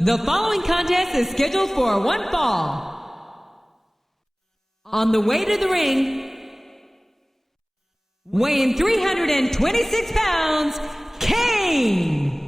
The following contest is scheduled for one fall. On the way to the ring, weighing 326 pounds, Kane.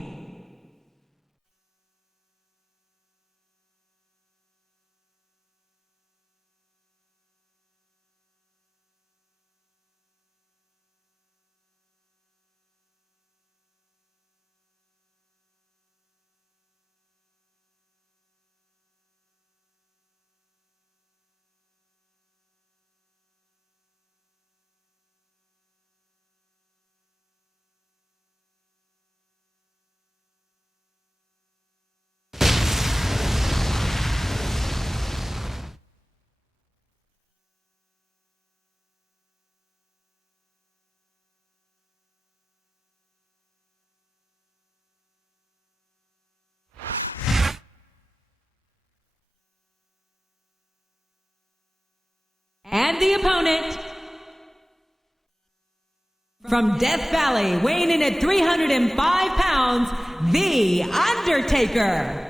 And the opponent, from Death Valley, weighing in at 305 pounds, The Undertaker.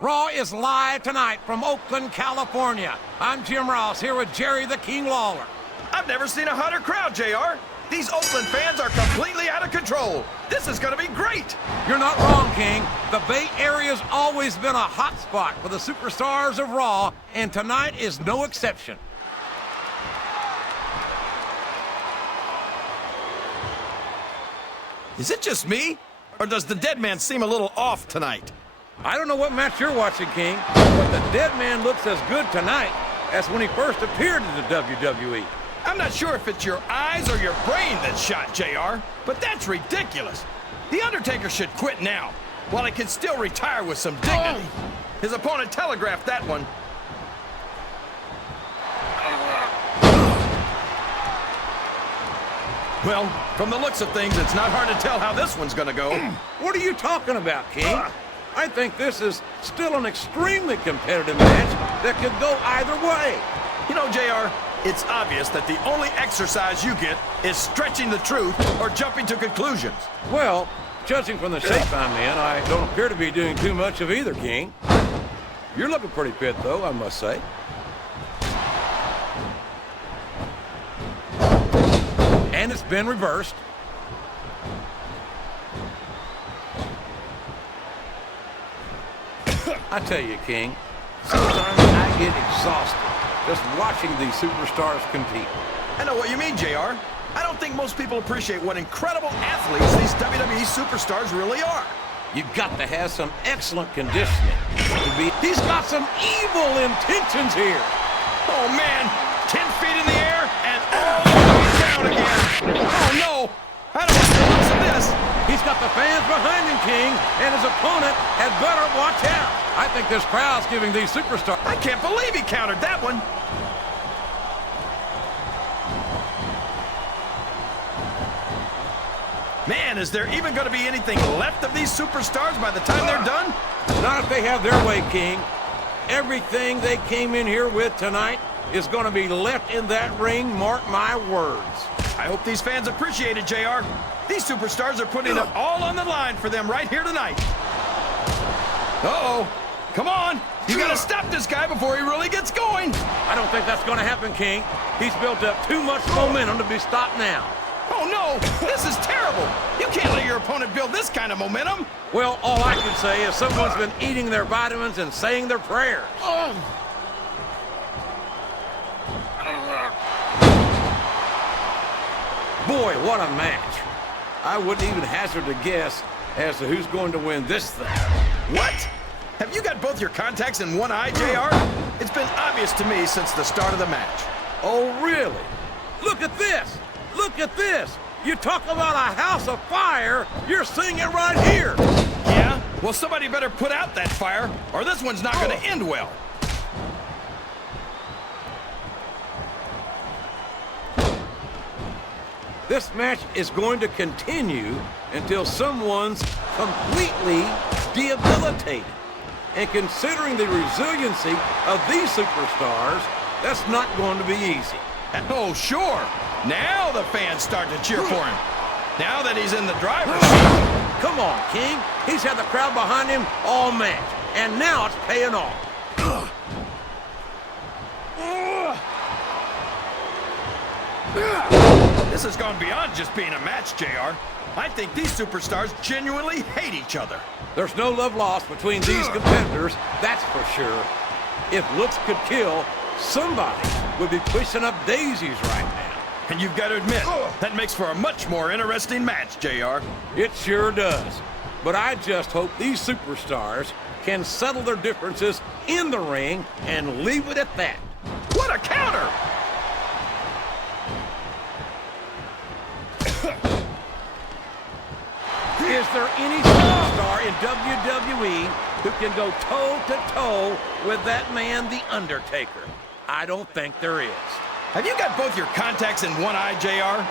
Raw is live tonight from Oakland, California. I'm Jim Ross here with Jerry the King Lawler. I've never seen a hotter crowd, JR. These Oakland fans are completely out of control. This is going to be great. You're not wrong, King. The Bay Area's always been a hot spot for the superstars of Raw, and tonight is no exception. Is it just me? Or does the dead man seem a little off tonight? I don't know what match you're watching, King, but the dead man looks as good tonight as when he first appeared in the WWE. I'm not sure if it's your eyes or your brain that's shot, JR, but that's ridiculous. The Undertaker should quit now, while he can still retire with some dignity. His opponent telegraphed that one. Well, from the looks of things, it's not hard to tell how this one's gonna go. What are you talking about, King? I think this is still an extremely competitive match that could go either way. You know, JR, it's obvious that the only exercise you get is stretching the truth or jumping to conclusions. Well, judging from the shape I'm in, I don't appear to be doing too much of either, King. You're looking pretty fit, though, I must say. And it's been reversed. I tell you, King, sometimes I get exhausted just watching these superstars compete. I know what you mean, JR. I don't think most people appreciate what incredible athletes these WWE superstars really are. You've got to have some excellent conditioning to be. He's got some evil intentions here. Oh, man. 10 feet in the air and all the way down again. Oh, no. I don't like the looks of this. He's got the fans behind him, King, and his opponent had better watch out. I think this crowd's giving these superstars. I can't believe he countered that one. Man, is there even going to be anything left of these superstars by the time they're done? Not if they have their way, King. Everything they came in here with tonight is going to be left in that ring, mark my words. I hope these fans appreciate it, JR. These superstars are putting it all on the line for them right here tonight. Uh-oh. Come on. You got to stop this guy before he really gets going. I don't think that's going to happen, King. He's built up too much momentum to be stopped now. Oh, no. This is terrible. You can't let your opponent build this kind of momentum. Well, all I can say is someone's been eating their vitamins and saying their prayers. Boy, what a match. I wouldn't even hazard a guess as to who's going to win this thing. What? Have you got both your contacts in one eye, JR? It's been obvious to me since the start of the match. Oh, really? Look at this. Look at this. You talk about a house of fire, you're seeing it right here. Yeah? Well, somebody better put out that fire, or this one's not going to end well. This match is going to continue until someone's completely debilitated. And considering the resiliency of these superstars, that's not going to be easy. Oh, sure. Now the fans start to cheer for him. Now that he's in the driver's seat. Come on, King. He's had the crowd behind him all match. And now it's paying off. This has gone beyond just being a match, JR. I think these superstars genuinely hate each other. There's no love lost between these competitors, that's for sure. If looks could kill, somebody would be pushing up daisies right now. And you've got to admit, that makes for a much more interesting match, JR. It sure does. But I just hope these superstars can settle their differences in the ring and leave it at that. What a counter! Is there any superstar in WWE who can go toe-to-toe with that man, The Undertaker? I don't think there is. Have you got both your contacts in one eye, JR?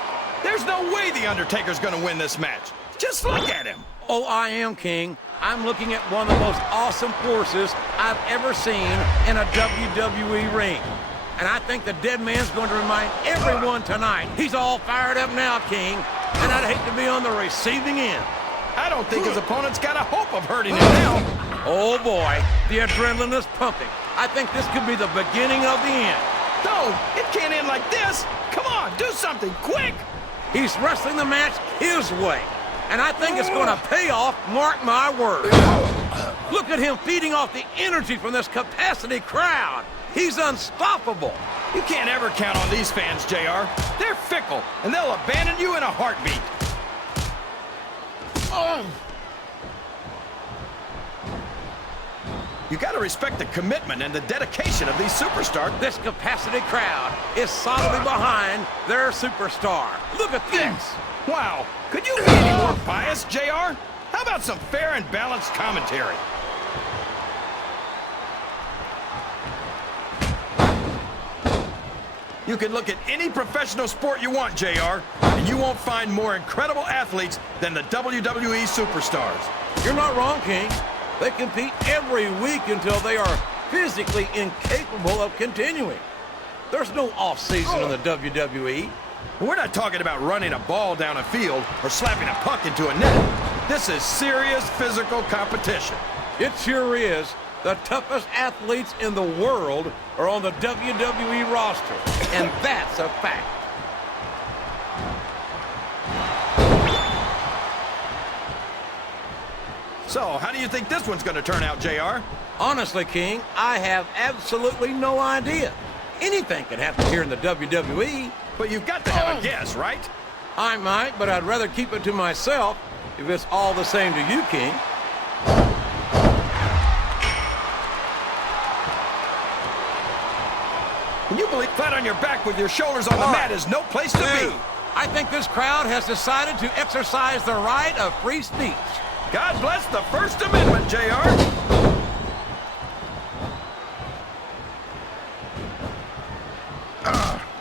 There's no way The Undertaker's gonna win this match. Just look at him. Oh, I am, King. I'm looking at one of the most awesome forces I've ever seen in a WWE ring. And I think the dead man's going to remind everyone tonight. He's all fired up now, King. And I'd hate to be on the receiving end. I don't think his opponent's got a hope of hurting him now. Oh, boy. The adrenaline is pumping. I think this could be the beginning of the end. No, it can't end like this. Come on, do something, quick. He's wrestling the match his way. And I think it's going to pay off, mark my words. Look at him feeding off the energy from this capacity crowd. He's unstoppable. You can't ever count on these fans, JR. They're fickle, and they'll abandon you in a heartbeat. You got to respect the commitment and the dedication of these superstars. This capacity crowd is solidly behind their superstar. Look at this. Wow. Could you be any more biased, JR? How about some fair and balanced commentary? You can look at any professional sport you want, JR, and you won't find more incredible athletes than the WWE superstars. You're not wrong, King. They compete every week until they are physically incapable of continuing. There's no off-season in the WWE. We're not talking about running a ball down a field or slapping a puck into a net. This is serious physical competition. It sure is. The toughest athletes in the world are on the WWE roster, and that's a fact. So, how do you think this one's going to turn out, JR? Honestly, King, I have absolutely no idea. Anything can happen here in the WWE. But you've got to have a guess, right? I might, but I'd rather keep it to myself if it's all the same to you, King. Can you believe flat on your back with your shoulders on the mat is no place to be? I think this crowd has decided to exercise the right of free speech. God bless the First Amendment, JR.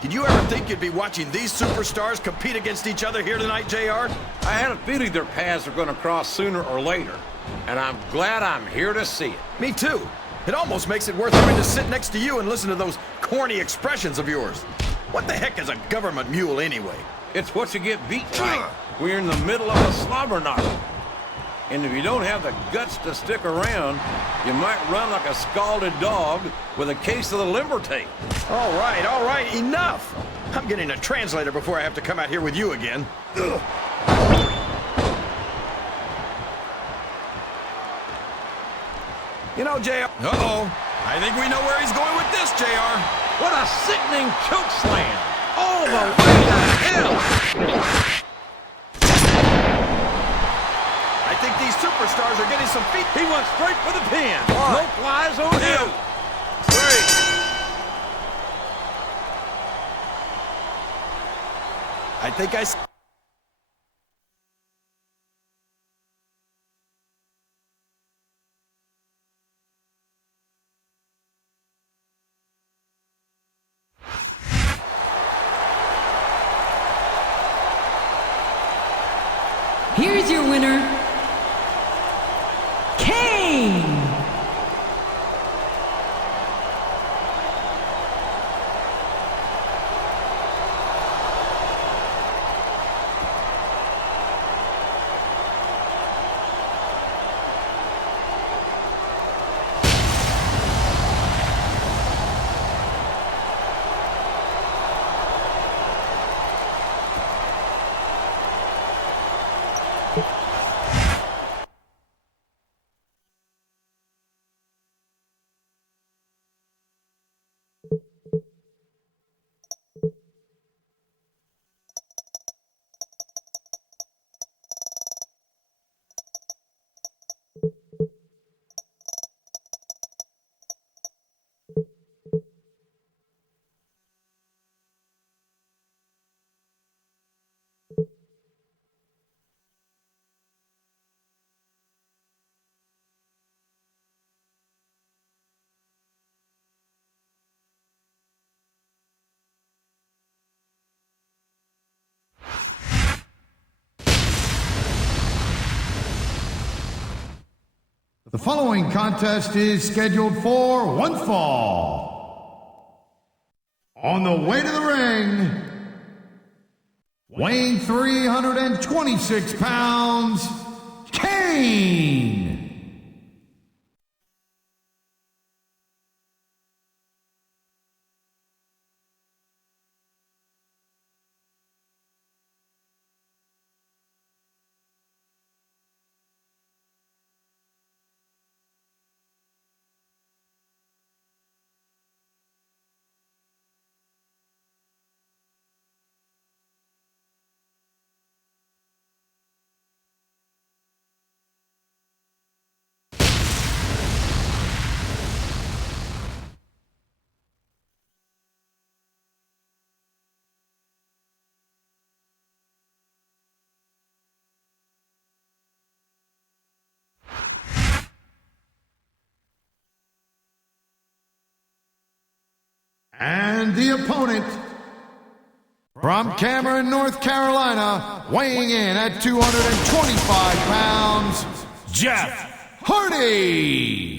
Did you ever think you'd be watching these superstars compete against each other here tonight, JR? I had a feeling their paths are going to cross sooner or later, and I'm glad I'm here to see it. Me too. It almost makes it worth having to sit next to you and listen to those corny expressions of yours. What the heck is a government mule anyway? It's what you get beat by. We're in the middle of a slobber knocker. And if you don't have the guts to stick around, you might run like a scalded dog with a case of the limber tape. All right, enough. I'm getting a translator before I have to come out here with you again. You know, JR... Uh-oh. I think we know where he's going with this, JR. What a sickening chokeslam! All the way to hell! I think these superstars are getting some feet. He went straight for the pin. One, No flies on him. 3. I think I... Here's your winner, Kane. The following contest is scheduled for one fall. On the way to the ring, weighing 326 pounds, Kane. And the opponent, from Cameron, North Carolina, weighing in at 225 pounds, Jeff Hardy.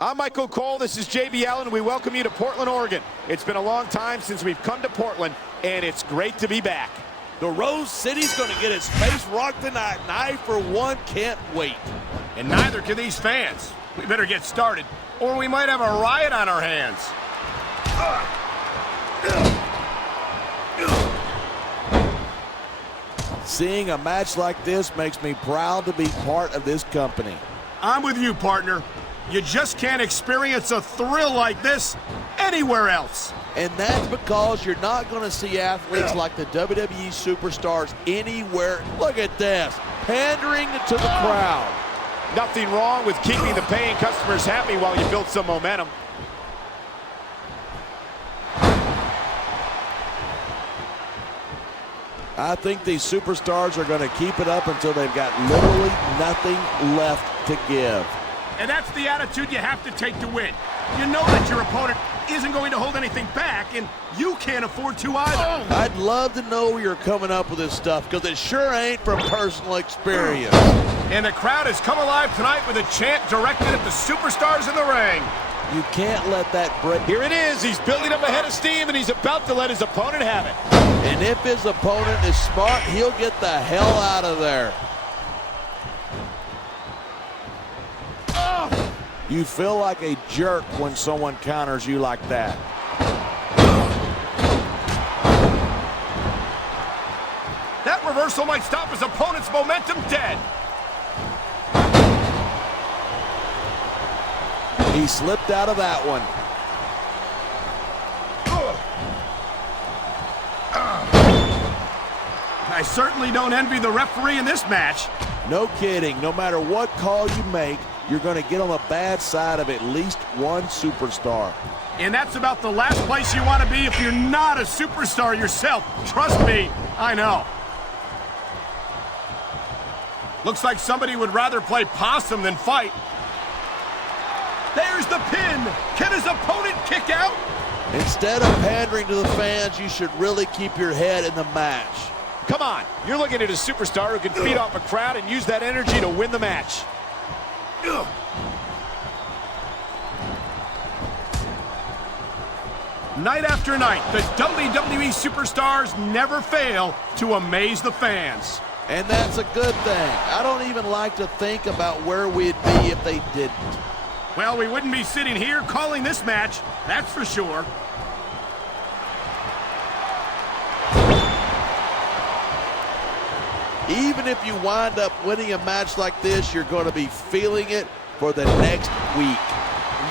I'm Michael Cole. This is JB Allen. We welcome you to Portland, Oregon. It's been a long time since we've come to Portland, and it's great to be back. The Rose City's going to get its face rocked tonight, and I, for one, can't wait. And neither can these fans. We better get started, or we might have a riot on our hands. Seeing a match like this makes me proud to be part of this company. I'm with you, partner. You just can't experience a thrill like this anywhere else. And that's because you're not going to see athletes like the WWE superstars anywhere. Look at this, pandering to the crowd. Nothing wrong with keeping the paying customers happy while you build some momentum. I think these superstars are going to keep it up until they've got literally nothing left to give. And that's the attitude you have to take to win. You know that your opponent isn't going to hold anything back, and you can't afford to either. I'd love to know where you're coming up with this stuff, because it sure ain't from personal experience. And the crowd has come alive tonight with a chant directed at the superstars in the ring. You can't let that break. Here it is. He's building up a head of steam, and he's about to let his opponent have it. And if his opponent is smart, he'll get the hell out of there. You feel like a jerk when someone counters you like that. That reversal might stop his opponent's momentum dead. He slipped out of that one. I certainly don't envy the referee in this match. No kidding. No matter what call you make, you're going to get on the bad side of at least one superstar. And that's about the last place you want to be if you're not a superstar yourself. Trust me, I know. Looks like somebody would rather play possum than fight. There's the pin. Can his opponent kick out? Instead of pandering to the fans, you should really keep your head in the match. Come on, you're looking at a superstar who can feed off a crowd and use that energy to win the match. Night after night, the WWE superstars never fail to amaze the fans. And that's a good thing. I don't even like to think about where we'd be if they didn't. Well, we wouldn't be sitting here calling this match, that's for sure. Even if you wind up winning a match like this, you're going to be feeling it for the next week.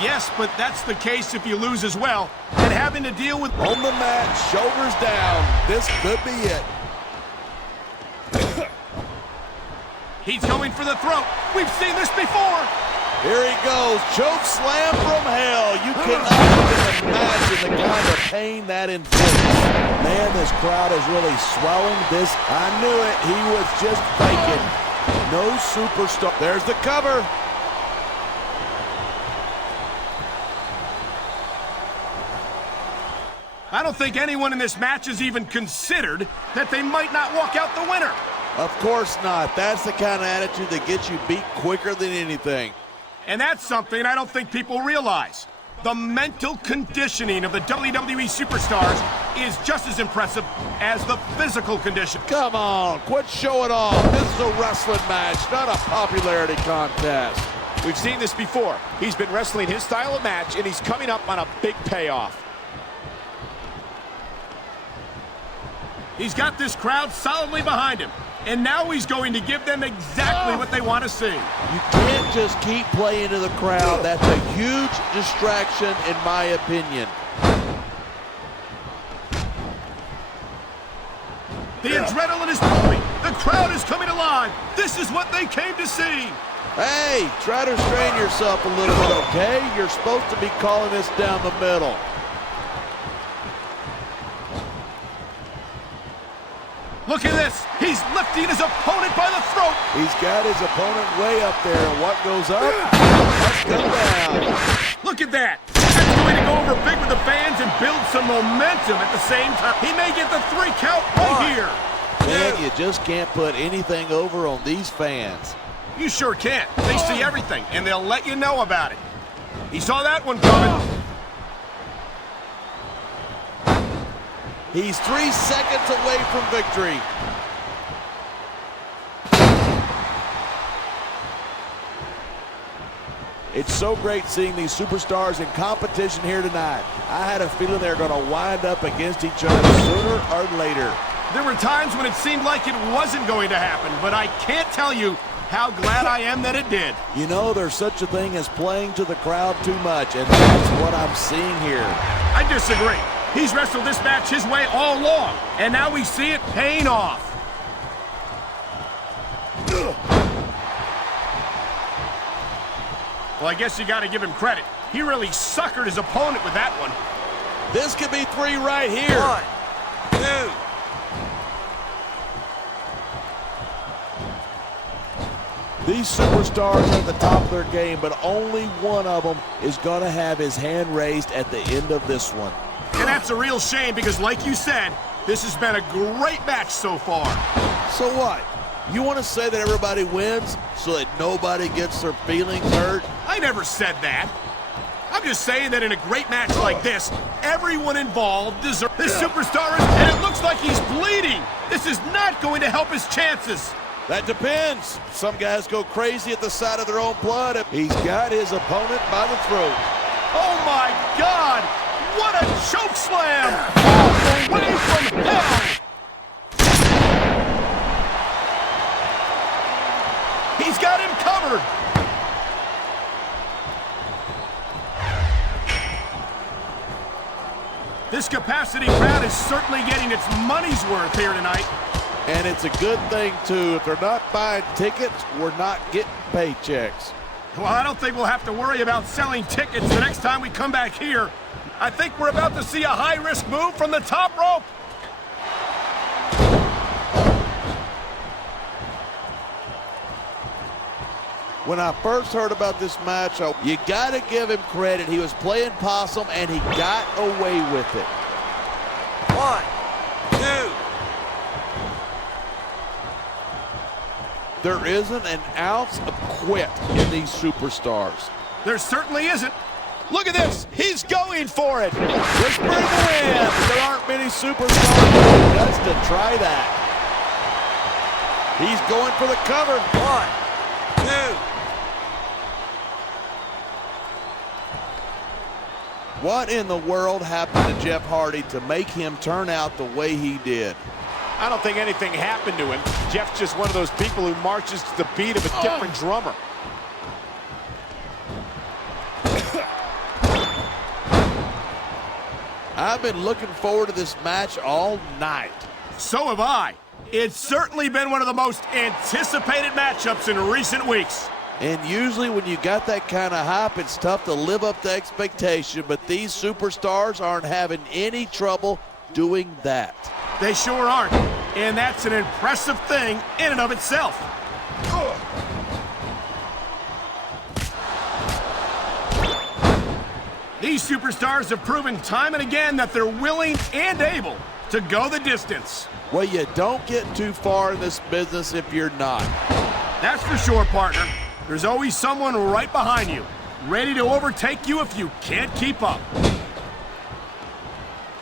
Yes, but that's the case if you lose as well, and having to deal with... On the mat, shoulders down. This could be it. He's going for the throat. We've seen this before. Here he goes. Choke slam from hell. You cannot even imagine the kind of pain that inflicts. Man, this crowd is really swelling this. I knew it. He was just faking. No superstar. There's the cover. I don't think anyone in this match has even considered that they might not walk out the winner. Of course not. That's the kind of attitude that gets you beat quicker than anything. And that's something I don't think people realize. The mental conditioning of the WWE superstars is just as impressive as the physical condition. Come on, quit showing off. This is a wrestling match, not a popularity contest. We've seen this before. He's been wrestling his style of match, and he's coming up on a big payoff. He's got this crowd solidly behind him, and now he's going to give them exactly what they want to see. You can't just keep playing to the crowd. That's a huge distraction, in my opinion. The adrenaline is pumping. The crowd is coming alive. This is what they came to see. Hey, try to restrain yourself a little bit, okay? You're supposed to be calling this down the middle. Look at this. He's lifting his opponent by the throat. He's got his opponent way up there, and what goes up must come down. Look at that. That's going to go over big with the fans and build some momentum at the same time. He may get the 3 count right here. Man, you just can't put anything over on these fans. You sure can't. They see everything, and they'll let you know about it. He saw that one coming. He's 3 seconds away from victory. It's so great seeing these superstars in competition here tonight. I had a feeling they were going to wind up against each other sooner or later. There were times when it seemed like it wasn't going to happen, but I can't tell you how glad I am that it did. You know, there's such a thing as playing to the crowd too much, and that's what I'm seeing here. I disagree. He's wrestled this match his way all along, and now we see it paying off. Well, I guess you got to give him credit. He really suckered his opponent with that one. This could be 3 right here. 1, 2. These superstars are at the top of their game, but only one of them is going to have his hand raised at the end of this one. And that's a real shame because, like you said, this has been a great match so far. So what? You want to say that everybody wins so that nobody gets their feelings hurt? I never said that. I'm just saying that in a great match like this, everyone involved deserves. This superstar is, and it looks like he's bleeding. This is not going to help his chances. That depends. Some guys go crazy at the sight of their own blood. He's got his opponent by the throat. Oh my God! What a chokeslam! All the way from hell! He's got him covered! This capacity crowd is certainly getting its money's worth here tonight. And it's a good thing, too. If they're not buying tickets, we're not getting paychecks. Well, I don't think we'll have to worry about selling tickets the next time we come back here. I think we're about to see a high-risk move from the top rope. When I first heard about this match, you got to give him credit. He was playing possum, and he got away with it. 1, 2. There isn't an ounce of quit in these superstars. There certainly isn't. Look at this. He's going for it. Whisper in the wind. There aren't many superstars who guts to try that. He's going for the cover. 1, 2. What in the world happened to Jeff Hardy to make him turn out the way he did? I don't think anything happened to him. Jeff's just one of those people who marches to the beat of a different drummer. I've been looking forward to this match all night. So have I. It's certainly been one of the most anticipated matchups in recent weeks. And usually when you got that kind of hype, it's tough to live up to expectation, but these superstars aren't having any trouble doing that. They sure aren't. And that's an impressive thing in and of itself. These superstars have proven time and again that they're willing and able to go the distance. Well, you don't get too far in this business if you're not. That's for sure, partner. There's always someone right behind you, ready to overtake you if you can't keep up.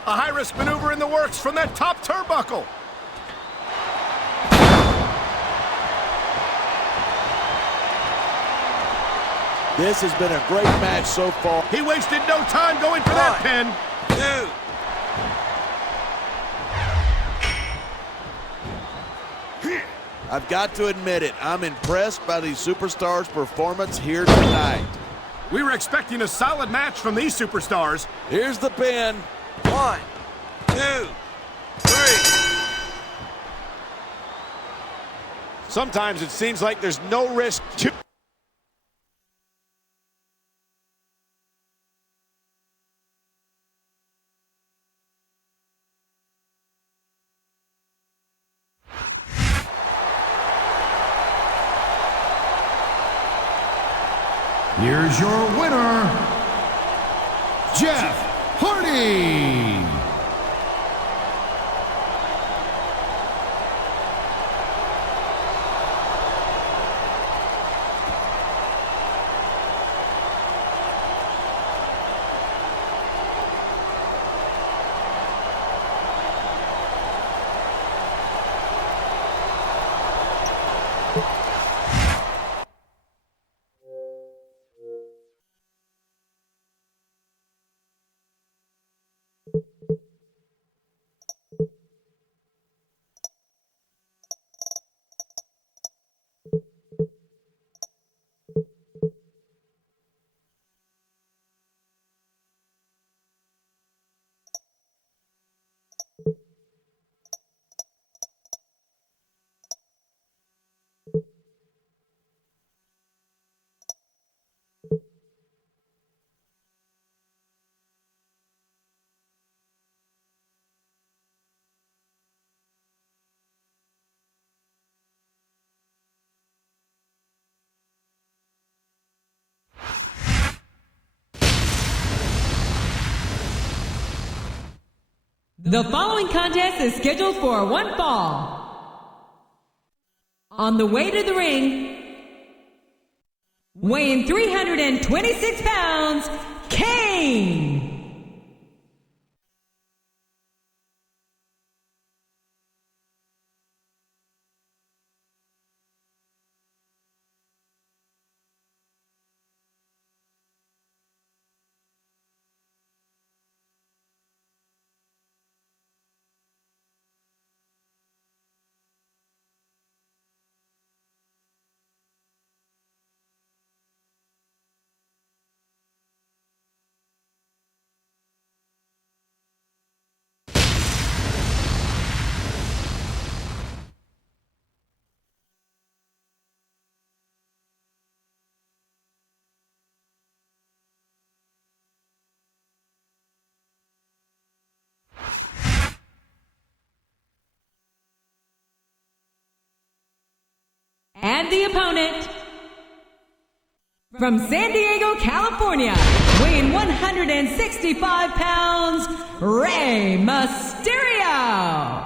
A high-risk maneuver in the works from that top turnbuckle. This has been a great match so far. He wasted no time going for that pin. 2. I've got to admit it, I'm impressed by these superstars' performance here tonight. We were expecting a solid match from these superstars. Here's the pin. 1, 2, 3. Sometimes it seems like there's no risk to... Here's your winner, Jeff Hardy. The following contest is scheduled for one fall. On the way to the ring, weighing 326 pounds, Kane. And the opponent, from San Diego, California, weighing 165 pounds, Rey Mysterio.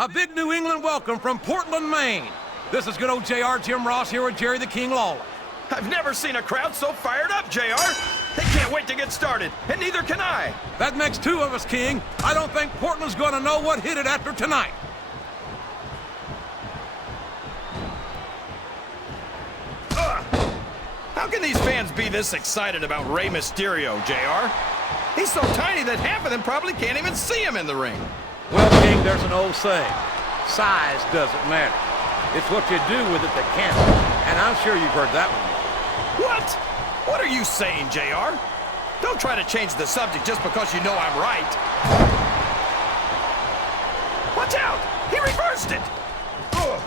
A big New England welcome from Portland, Maine. This is good old JR, Jim Ross here with Jerry the King Lawler. I've never seen a crowd so fired up, JR. They can't wait to get started, and neither can I. That makes two of us, King. I don't think Portland's going to know what hit it after tonight. How can these fans be this excited about Rey Mysterio, JR? He's so tiny that half of them probably can't even see him in the ring. Well, King, there's an old saying. Size doesn't matter. It's what you do with it that counts. And I'm sure you've heard that one. What? What are you saying, JR? Don't try to change the subject just because you know I'm right. Watch out! He reversed it! Ugh.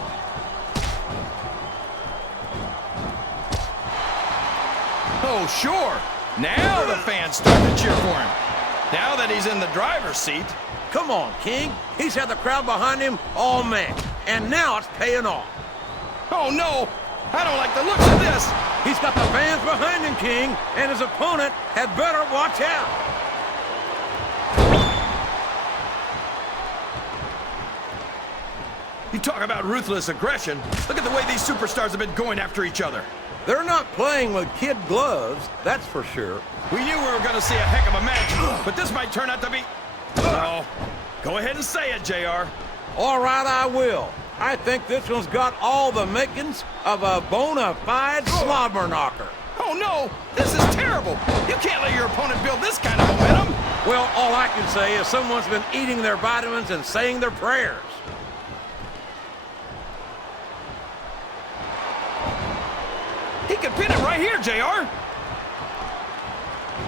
Oh, sure. Now the fans start to cheer for him. Now that he's in the driver's seat. Come on, King. He's had the crowd behind him all match. And now it's paying off. Oh, no. I don't like the looks of this. He's got the fans behind him, King. And his opponent had better watch out. You talk about ruthless aggression. Look at the way these superstars have been going after each other. They're not playing with kid gloves, that's for sure. We knew we were going to see a heck of a match, but this might turn out to be... Oh, go ahead and say it, JR. All right, I will. I think this one's got all the makings of a bona fide slobber knocker. Oh, no! This is terrible! You can't let your opponent build this kind of momentum! Well, all I can say is someone's been eating their vitamins and saying their prayers. He could pin him right here, JR!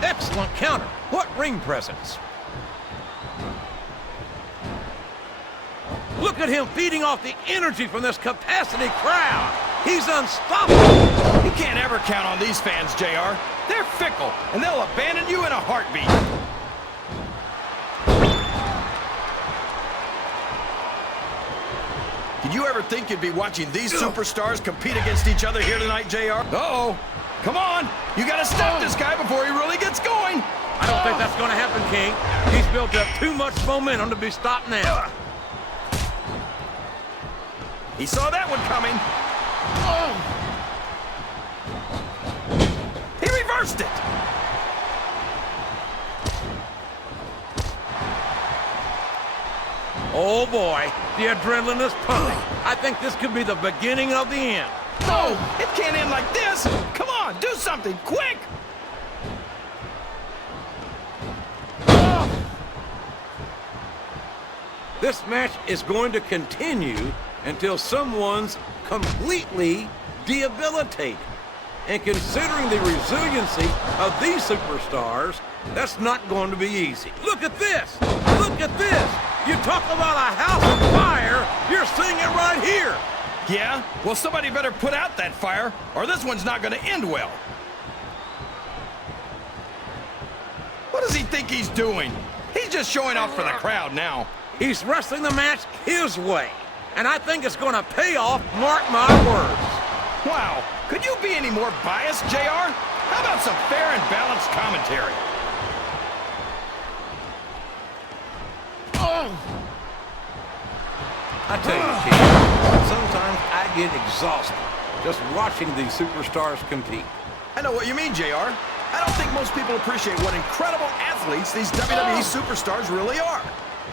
Excellent counter. What ring presence. Look at him feeding off the energy from this capacity crowd. He's unstoppable. You can't ever count on these fans, JR. They're fickle, and they'll abandon you in a heartbeat. Did you ever think you'd be watching these superstars compete against each other here tonight, JR? Uh-oh. Come on. You got to stop this guy before he really gets going. I don't think that's going to happen, King. He's built up too much momentum to be stopped now. He saw that one coming. He reversed it. Oh, boy. The adrenaline is pumping. I think this could be the beginning of the end. No, it can't end like this. Come on, do something, quick. This match is going to continue until someone's completely debilitated. And considering the resiliency of these superstars, that's not going to be easy. Look at this! Look at this! You talk about a house of fire, you're seeing it right here! Yeah? Well, somebody better put out that fire, or this one's not going to end well. What does he think he's doing? He's just showing off for the crowd now. He's wrestling the match his way. And I think it's going to pay off, mark my words. Wow, could you be any more biased, JR? How about some fair and balanced commentary? I tell you, King, sometimes I get exhausted just watching these superstars compete. I know what you mean, JR. I don't think most people appreciate what incredible athletes these WWE superstars really are.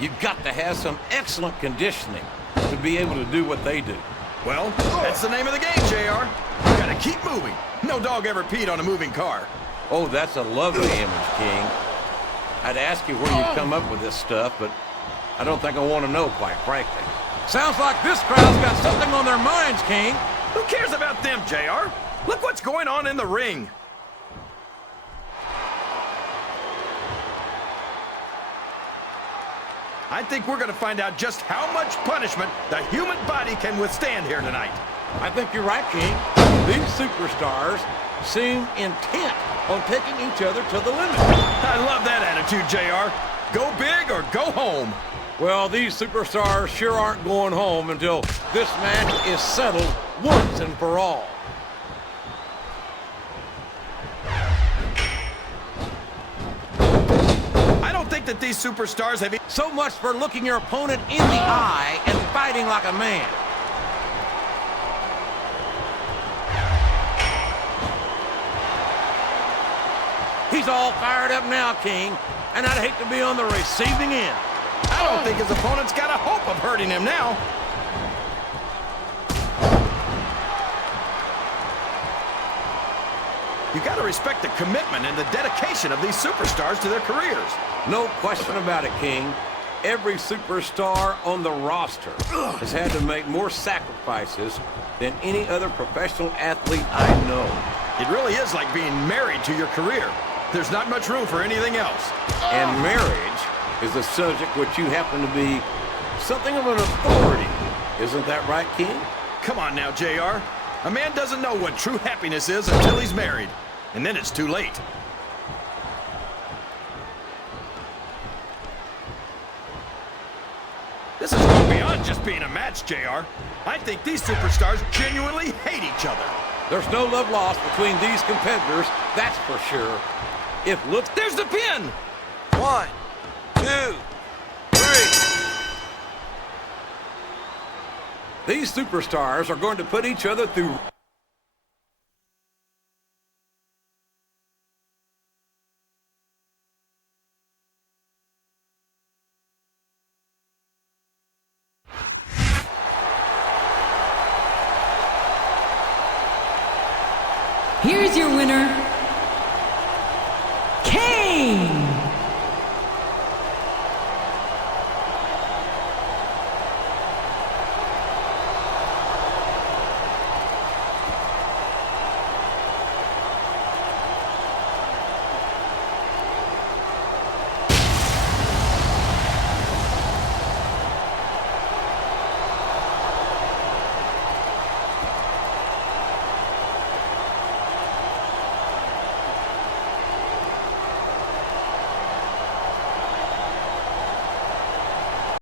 You've got to have some excellent conditioning to be able to do what they do. Well, that's the name of the game, JR. You gotta keep moving. No dog ever peed on a moving car. Oh, that's a lovely image, King. I'd ask you where you come up with this stuff, but I don't think I want to know, quite frankly. Sounds like this crowd's got something on their minds, King. Who cares about them, JR? Look what's going on in the ring. I think we're going to find out just how much punishment the human body can withstand here tonight. I think you're right, King. These superstars seem intent on taking each other to the limit. I love that attitude, JR. Go big or go home. Well, these superstars sure aren't going home until this match is settled once and for all. I don't think that these superstars have... So much for looking your opponent in the eye and fighting like a man. He's all fired up now, King, and I'd hate to be on the receiving end. I don't think his opponent's got a hope of hurting him now. You got to respect the commitment and the dedication of these superstars to their careers. No question about it, King. Every superstar on the roster has had to make more sacrifices than any other professional athlete I know. It really is like being married to your career. There's not much room for anything else. And marriage is a subject which you happen to be something of an authority. Isn't that right, King? Come on now, JR. A man doesn't know what true happiness is until he's married. And then it's too late. This is going beyond just being a match, JR. I think these superstars genuinely hate each other. There's no love lost between these competitors, that's for sure. If looks... There's the pin! 1, 2, 3. These superstars are going to put each other through... Here's your winner,